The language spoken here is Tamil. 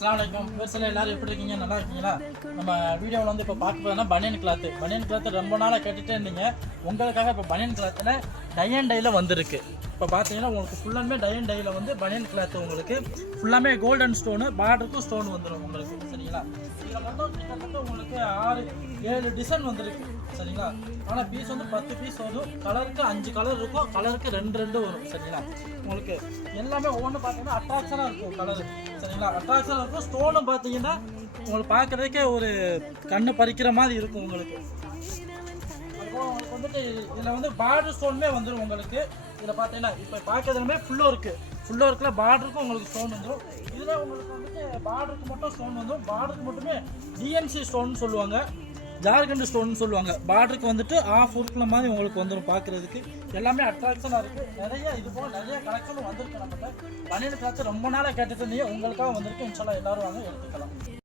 அஸ்ஸலாமு அலைக்கும். பேசல எல்லாரும் எப்படி இருக்கீங்க? நல்லா இருக்கீங்களா? நம்ம வீடியோவில் வந்து இப்போ பார்க்க போதுன்னா பனியன் கிளாத்து ரொம்ப நாளாக கேட்டுகிட்டே இருந்தீங்க. உங்களுக்காக இப்போ பனியன் கிளாத்தில் டை அண்ட் டையில் வந்திருக்கு. இப்போ பார்த்தீங்கன்னா உங்களுக்கு ஃபுல்லாமே டை அண்ட் டையில் வந்து பனியன் கிளாத்து உங்களுக்கு ஃபுல்லாமே கோல்டன் ஸ்டோனு, பார்டருக்கும் ஸ்டோன் வந்துடும் உங்களுக்கு. சரிங்களா? இதில் மட்டும் கிட்டத்தட்ட உங்களுக்கு 6-7 டிசைன் வந்துருக்கு. சரிங்களா? ஆனால் பீஸ் வந்து 10 பீஸ் வரும். கலருக்கு 5 கலர் இருக்கும், கலருக்கு 2 வரும். சரிங்களா? உங்களுக்கு எல்லாமே ஒவ்வொன்று பார்த்தீங்கன்னா அட்ராக்ஷனாக இருக்கும் கலரு. சரிங்களா? அட்ராக்ஷனாக இருக்கும். ஸ்டோனும் பார்த்தீங்கன்னா உங்களுக்கு பார்க்குறதுக்கே ஒரு கண்ணு பறிக்கிற மாதிரி இருக்கும் உங்களுக்கு. அதுபோல் உங்களுக்கு வந்துட்டு இதில் வந்து பார்டர் ஸ்டோனுமே வந்துடும் உங்களுக்கு. இதில் பார்த்தீங்கன்னா இப்போ பார்க்கறதுமே ஃபுல்லாக ஒர்க்கில் பார்டருக்கும் உங்களுக்கு ஸ்டோன் வந்துடும். இதில் உங்களுக்கு வந்துட்டு பார்டருக்கு மட்டும் ஸ்டோன் வந்துடும். பார்டருக்கு மட்டுமே டிஎன்சி ஸ்டோன்னு சொல்லுவாங்க, ஜார்க்கண்ட் ஸ்டோன் சொல்லுவாங்க. பார்டருக்கு வந்துட்டு ஆஃப் ஒர்க்கில் மாதிரி உங்களுக்கு வந்துடும். பார்க்குறதுக்கு எல்லாமே அட்ராக்ஷனாக இருக்குது. இது போல் நிறைய கலெக்ஷனும் வந்திருக்கு. நம்மகிட்ட பனியன் கிளாத்து ரொம்ப நாளாக கேட்டுட்டு இருந்தீங்க, உங்களுக்காக வந்திருக்கு. இன்ஷால்லா எல்லாரும் வாங்க எடுத்துக்கலாம்.